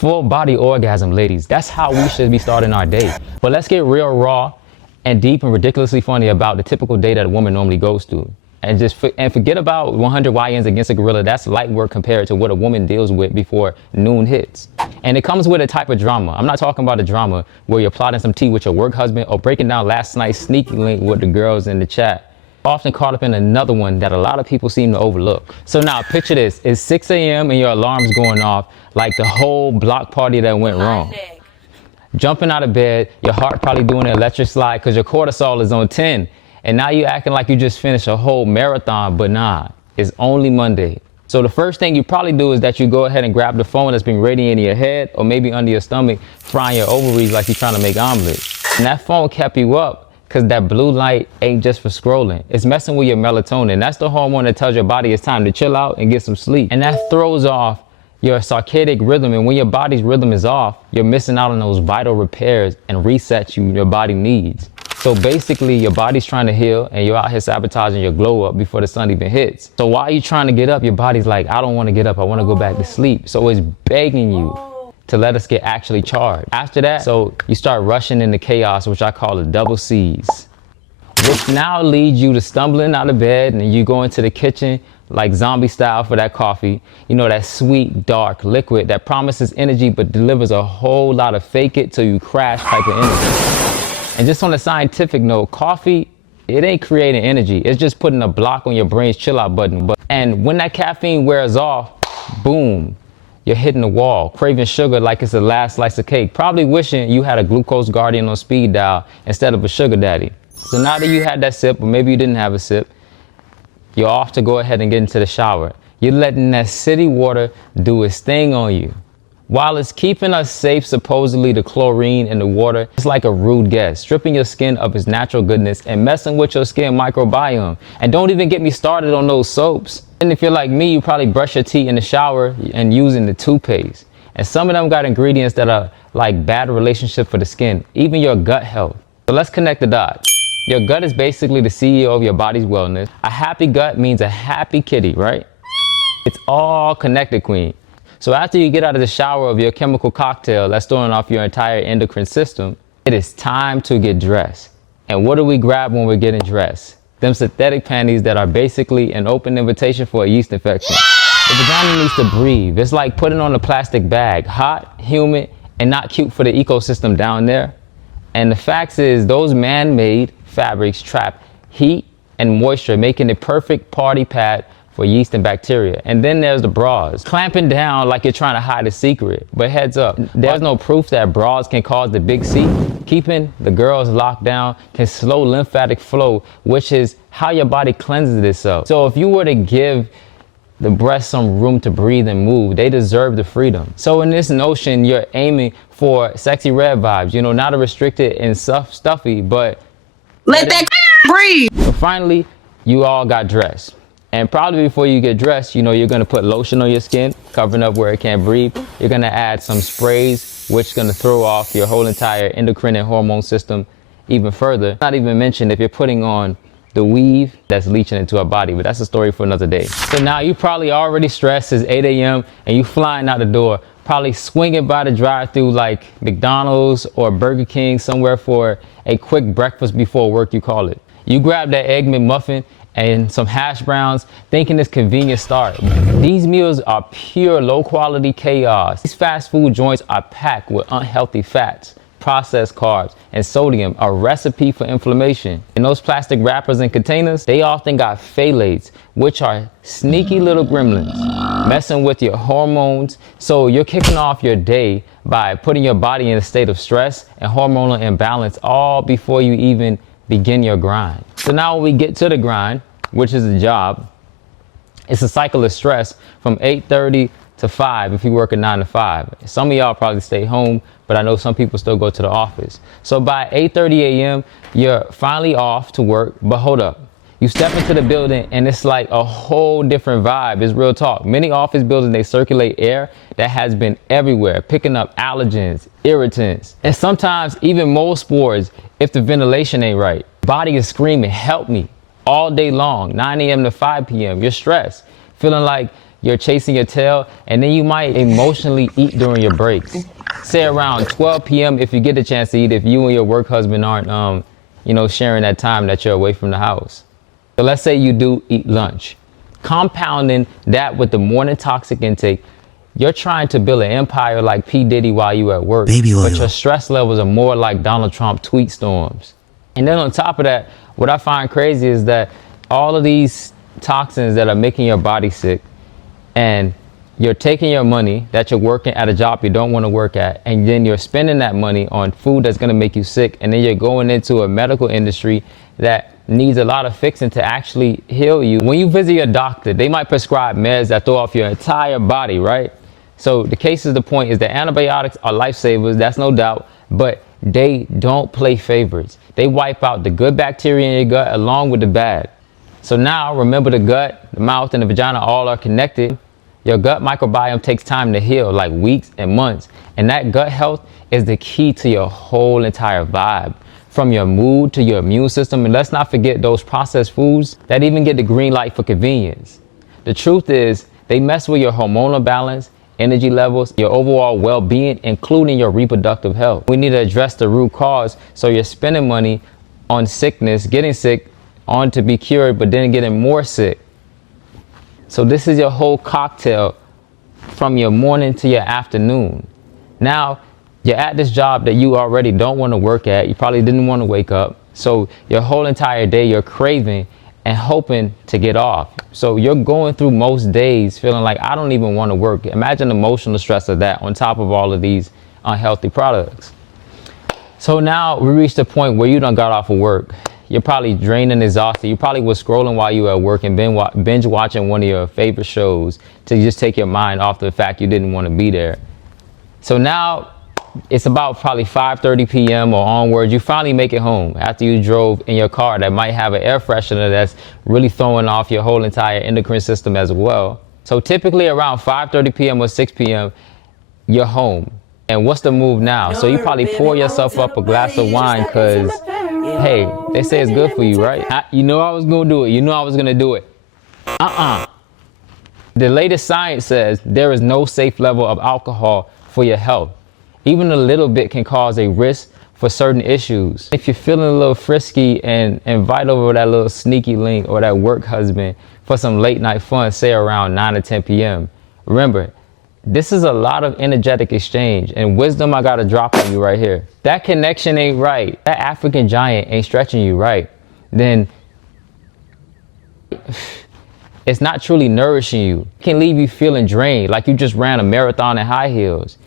Full body orgasm, ladies. That's how we should be starting our day. But let's get real raw and deep and ridiculously funny about the typical day that a woman normally goes through. And forget about 100 YNs against a gorilla. That's light work compared to what a woman deals with before noon hits. And it comes with a type of drama. I'm not talking about a drama where you're plotting some tea with your work husband or breaking down last night's sneaky link with the girls in the chat. Often caught up in another one that a lot of people seem to overlook. So now picture this, it's 6 a.m. and your alarm's going off like the whole block party that went wrong. Jumping out of bed, your heart probably doing an electric slide because your cortisol is on 10. And now you acting like you just finished a whole marathon, but nah, it's only Monday. So the first thing you probably do is that you go ahead and grab the phone that's been radiating your head or maybe under your stomach, frying your ovaries like you're trying to make omelets. And that phone kept you up because that blue light ain't just for scrolling. It's messing with your melatonin. That's the hormone that tells your body it's time to chill out and get some sleep. And that throws off your circadian rhythm. And when your body's rhythm is off, you're missing out on those vital repairs and resets your body needs. So basically your body's trying to heal and you're out here sabotaging your glow up before the sun even hits. So while you're trying to get up, your body's like, I don't want to get up. I want to go back to sleep. So it's begging you to let us get actually charged. After that, so you start rushing into chaos, which I call the double C's, which now leads you to stumbling out of bed and you go into the kitchen like zombie style for that coffee. You know, that sweet, dark liquid that promises energy but delivers a whole lot of fake it till you crash type of energy. And just on a scientific note, coffee, it ain't creating energy. It's just putting a block on your brain's chill out button. And when that caffeine wears off, boom, you're hitting the wall, craving sugar like it's the last slice of cake, probably wishing you had a glucose guardian on speed dial instead of a sugar daddy. So now that you had that sip, or maybe you didn't have a sip, you're off to go ahead and get into the shower. You're letting that city water do its thing on you. While it's keeping us safe, supposedly the chlorine in the water, it's like a rude guest, stripping your skin of its natural goodness and messing with your skin microbiome. And don't even get me started on those soaps. And if you're like me, you probably brush your teeth in the shower and using the toothpaste. And some of them got ingredients that are like bad relationship for the skin, even your gut health. So let's connect the dots. Your gut is basically the CEO of your body's wellness. A happy gut means a happy kitty, right? It's all connected, queen. So after you get out of the shower of your chemical cocktail that's throwing off your entire endocrine system, it is time to get dressed. And what do we grab when we're getting dressed? Them synthetic panties that are basically an open invitation for a yeast infection. The vagina needs to breathe. It's like putting on a plastic bag, hot, humid, and not cute for the ecosystem down there. And the fact is, those man-made fabrics trap heat and moisture, making it perfect party pad for yeast and bacteria. And then there's the bras, clamping down like you're trying to hide a secret. But heads up, there's no proof that bras can cause the big C. Keeping the girls locked down can slow lymphatic flow, which is how your body cleanses itself. So if you were to give the breasts some room to breathe and move, they deserve the freedom. So in this notion, you're aiming for sexy red vibes, you know, not a restricted and stuffy, but let that breathe. So finally, you all got dressed. And probably before you get dressed, you know, you're gonna put lotion on your skin, covering up where it can't breathe. You're gonna add some sprays, which is gonna throw off your whole entire endocrine and hormone system even further. Not even mention if you're putting on the weave that's leaching into our body, but that's a story for another day. So now you probably already stressed. It's 8 a.m. and you flying out the door, probably swinging by the drive-through like McDonald's or Burger King somewhere for a quick breakfast before work, you call it. You grab that Egg McMuffin and some hash browns, thinking it's convenient start. These meals are pure low quality chaos. These fast food joints are packed with unhealthy fats, processed carbs, and sodium, a recipe for inflammation. In those plastic wrappers and containers, they often got phthalates, which are sneaky little gremlins, messing with your hormones. So you're kicking off your day by putting your body in a state of stress and hormonal imbalance all before you even begin your grind. So now when we get to the grind, which is a job, it's a cycle of stress from 8:30 to 5 if you work a 9 to 5. Some of y'all probably stay home, but I know some people still go to the office. So by 8:30 a.m., you're finally off to work, but hold up. You step into the building and it's like a whole different vibe. It's real talk. Many office buildings, they circulate air that has been everywhere, picking up allergens, irritants, and sometimes even mold spores if the ventilation ain't right. Body is screaming, help me, all day long, 9 a.m. to 5 p.m. You're stressed, feeling like you're chasing your tail, and then you might emotionally eat during your breaks. Say around 12 p.m. if you get a chance to eat, if you and your work husband aren't, sharing that time that you're away from the house. So let's say you do eat lunch. Compounding that with the morning toxic intake, you're trying to build an empire like P. Diddy while you at work, Baby oil. but your stress levels are more like Donald Trump tweet storms. And then on top of that, what I find crazy is that all of these toxins that are making your body sick, and you're taking your money that you're working at a job you don't want to work at, and then you're spending that money on food that's going to make you sick, and then you're going into a medical industry that needs a lot of fixing to actually heal you. When you visit your doctor, they might prescribe meds that throw off your entire body, right? So the case is, the point is that antibiotics are lifesavers, that's no doubt, but they don't play favorites. They wipe out the good bacteria in your gut along with the bad. So now remember, the gut, the mouth, and the vagina all are connected. Your gut microbiome takes time to heal, like weeks and months. And that gut health is the key to your whole entire vibe, from your mood to your immune system. And let's not forget those processed foods that even get the green light for convenience. The truth is, they mess with your hormonal balance, energy levels, your overall well-being, including your reproductive health. We need to address the root cause, so you're spending money on sickness, getting sick, on to be cured, but then getting more sick. So this is your whole cocktail from your morning to your afternoon. Now, you're at this job that you already don't want to work at. You probably didn't want to wake up. So your whole entire day, you're craving and hoping to get off. So you're going through most days feeling like, I don't even want to work. Imagine the emotional stress of that on top of all of these unhealthy products. So now we reached a point where you done got off of work. You're probably drained and exhausted. You probably was scrolling while you were at work and binge watching one of your favorite shows to just take your mind off the fact you didn't want to be there. So now it's about probably 5:30 p.m. or onwards. You finally make it home after you drove in your car that might have an air freshener that's really throwing off your whole entire endocrine system as well. So typically around 5:30 p.m. or 6 p.m., you're home. And what's the move now? So you probably pour yourself up a glass of wine because, hey, they say it's good for you, right? You know I was going to do it. You know I was going to do it. The latest science says there is no safe level of alcohol for your health. Even a little bit can cause a risk for certain issues. If you're feeling a little frisky and invite over that little sneaky link or that work husband for some late night fun, say around 9 or 10 p.m. Remember, this is a lot of energetic exchange, and wisdom I gotta drop on you right here. That connection ain't right. That African giant ain't stretching you right. Then it's not truly nourishing you. It can leave you feeling drained, like you just ran a marathon in high heels.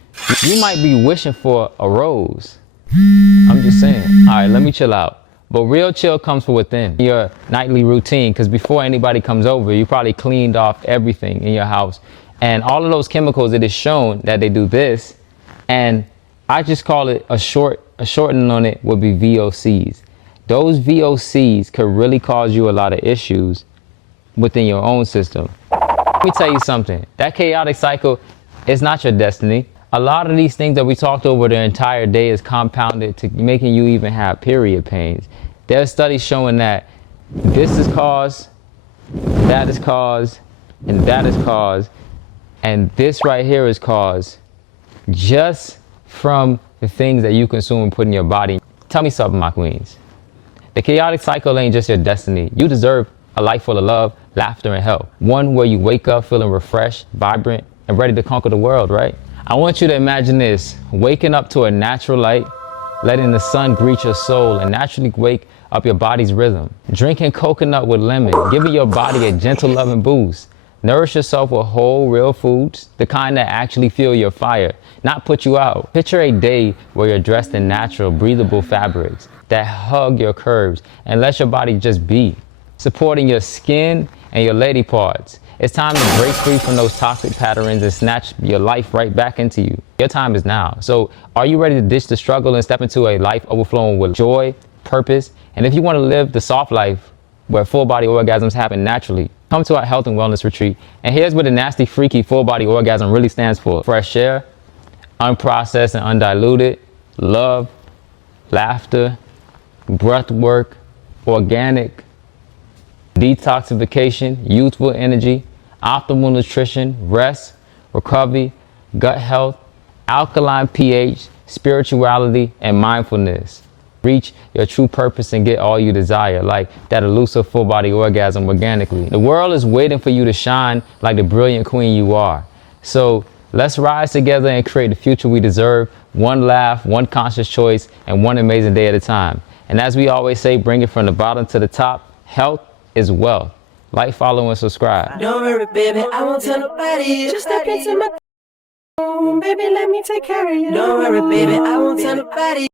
You might be wishing for a rose. I'm just saying. All right, let me chill out. But real chill comes from within your nightly routine, because before anybody comes over, you probably cleaned off everything in your house. And all of those chemicals, it is shown that they do this. And I just call it a shortening on it would be VOCs. Those VOCs could really cause you a lot of issues within your own system. Let me tell you something. That chaotic cycle is not your destiny. A lot of these things that we talked over the entire day is compounded to making you even have period pains. There's studies showing that this is caused, that is caused, and that is caused, and this right here is caused just from the things that you consume and put in your body. Tell me something, my queens. The chaotic cycle ain't just your destiny. You deserve a life full of love, laughter, and health. One where you wake up feeling refreshed, vibrant, and ready to conquer the world, right? I want you to imagine this: waking up to a natural light, letting the sun greet your soul and naturally wake up your body's rhythm. Drinking coconut with lemon, giving your body a gentle loving boost. Nourish yourself with whole, real foods, the kind that actually fuel your fire, not put you out. Picture a day where you're dressed in natural, breathable fabrics that hug your curves and let your body just be, supporting your skin and your lady parts. It's time to break free from those toxic patterns and snatch your life right back into you. Your time is now. So are you ready to ditch the struggle and step into a life overflowing with joy, purpose? And if you want to live the soft life where full body orgasms happen naturally, come to our health and wellness retreat. And here's what the nasty, freaky full body orgasm really stands for: fresh air, unprocessed and undiluted, love, laughter, breath work, organic, detoxification, youthful energy, optimal nutrition, rest, recovery, gut health, alkaline pH, spirituality, and mindfulness. Reach your true purpose and get all you desire, like that elusive full body orgasm organically. The world is waiting for you to shine like the brilliant queen you are. So let's rise together and create the future we deserve, one laugh, one conscious choice, and one amazing day at a time. And as we always say, bring it from the bottom to the top. Health is wealth. Like, follow, and subscribe. Don't worry, baby, I won't tell nobody. Just step into my room, baby, let me take care of you. Don't worry, baby, I won't tell nobody.